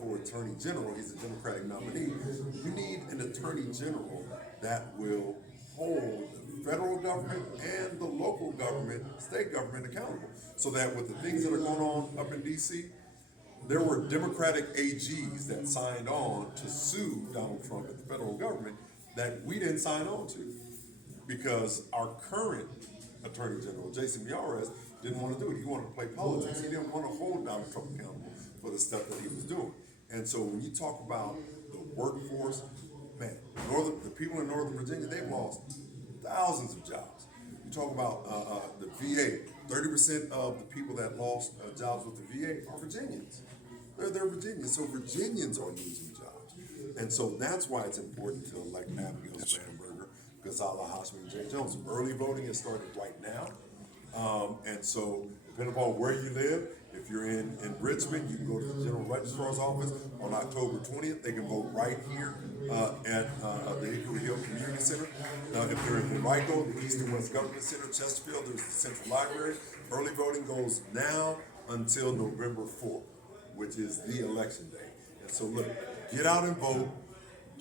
for Attorney General. He's a Democratic nominee. You need an Attorney General that will hold the federal government and the local government, state government accountable. So that with the things that are going on up in DC, there were Democratic AGs that signed on to sue Donald Trump and the federal government that we didn't sign on to because our current Attorney General, Jason Miyares, didn't want to do it. He wanted to play politics. He didn't want to hold Donald Trump accountable for the stuff that he was doing. And so when you talk about the workforce, man, the people in Northern Virginia, they've lost thousands of jobs. You talk about the VA, 30% of the people that lost jobs with the VA are Virginians. They're Virginians, so Virginians are losing jobs. And so that's why it's important to elect Abigail Spanberger, Gonzalo Hashmi, and Jay Jones. Early voting is starting right now. And so, depending upon where you live, if you're in Richmond, you can go to the General Registrar's office on October 20th. They can vote right here at the Hickory Hill Community Center. If you're in Henrico, the East and West Government Center, Chesterfield, there's the Central Library. Early voting goes now until November 4th, which is the election day. And so, look, get out and vote.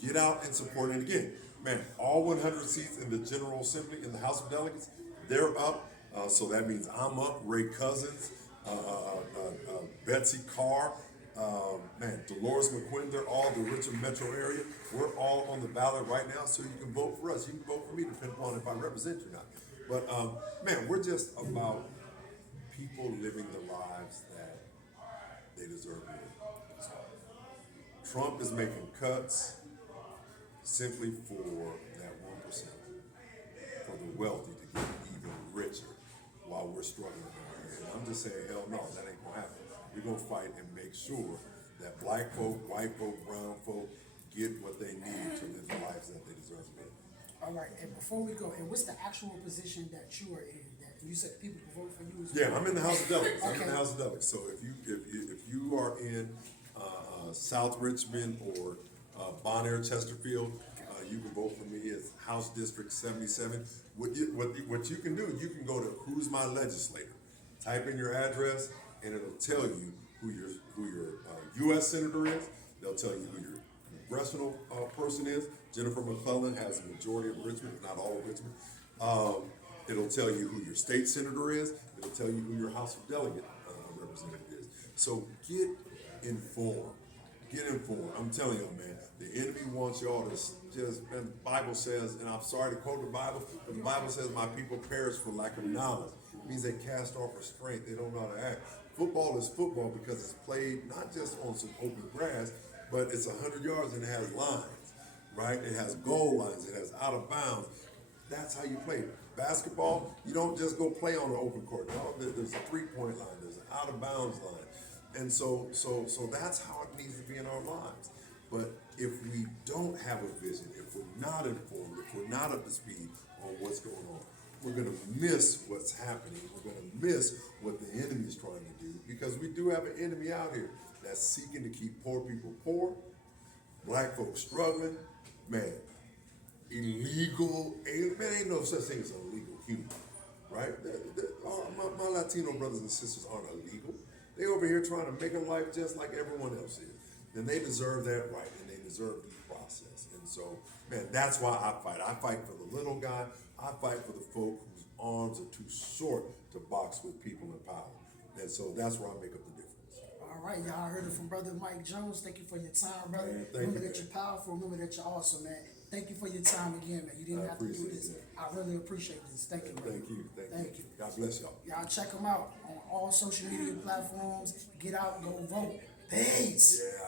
Get out and support. And again, man, all 100 seats in the General Assembly in the House of Delegates, they're up. So that means I'm up, Ray Cousins, Betsy Carr, man, Dolores McQuinn, they're all the Richmond metro area. We're all on the ballot right now, so you can vote for us. You can vote for me, depending on if I represent you or not. But, man, we're just about people living the lives that they deserve to live. Trump is making cuts simply for that 1%, for the wealthy to get even richer while we're struggling down here. And I'm just saying, hell no, that ain't gonna happen. We're gonna fight and make sure that black folk, white folk, brown folk get what they need to live the lives that they deserve to live. All right, and before we go, and what's the actual position that you are in? That you said people can vote for you as well? Yeah, I'm in the House of Delegates. I'm in Okay. the House of Delegates. So if you are in South Richmond or Bonaire, Chesterfield, you can vote for me as House District 77. What you can do, you can go to Who's My Legislator, type in your address, and it'll tell you who your U.S. Senator is. They'll tell you who your congressional person is. Jennifer McClellan has a majority of Richmond, if not all of Richmond. It'll tell you who your state senator is. It'll tell you who your House of Delegate representative is. So get informed. Get informed. I'm telling y'all, man, the enemy wants y'all to just, man, the Bible says, and I'm sorry to quote the Bible, but the Bible says my people perish for lack of knowledge. It means they cast off restraint. They don't know how to act. Football is football because it's played not just on some open grass, but it's 100 yards and it has lines, right? It has goal lines. It has out of bounds. That's how you play. Basketball, you don't just go play on the open court. No, there's a three-point line. There's an out of bounds line. And so that's how it needs to be in our lives. But if we don't have a vision, if we're not informed, if we're not up to speed on what's going on, we're going to miss what's happening. We're going to miss what the enemy is trying to do, because we do have an enemy out here that's seeking to keep poor people poor, black folks struggling, man, illegal alien, man, ain't no such thing as an illegal human, right? My Latino brothers and sisters aren't illegal. They over here trying to make a life just like everyone else is. Then they deserve that right, and they deserve due process. And so, man, that's why I fight. I fight for the little guy. I fight for the folk whose arms are too short to box with people in power. And so that's where I make up the difference. All right, y'all heard it from Brother Mike Jones. Thank you for your time, brother. Man, remember you, that man. you're powerful. Remember that you're awesome, man. Thank you for your time again, man. You didn't have to do appreciate this. that. I really appreciate this. Thank you, brother. Thank you. Thank you. God bless y'all. Y'all check them out on all social media platforms. Get out, go vote. Peace. Yeah.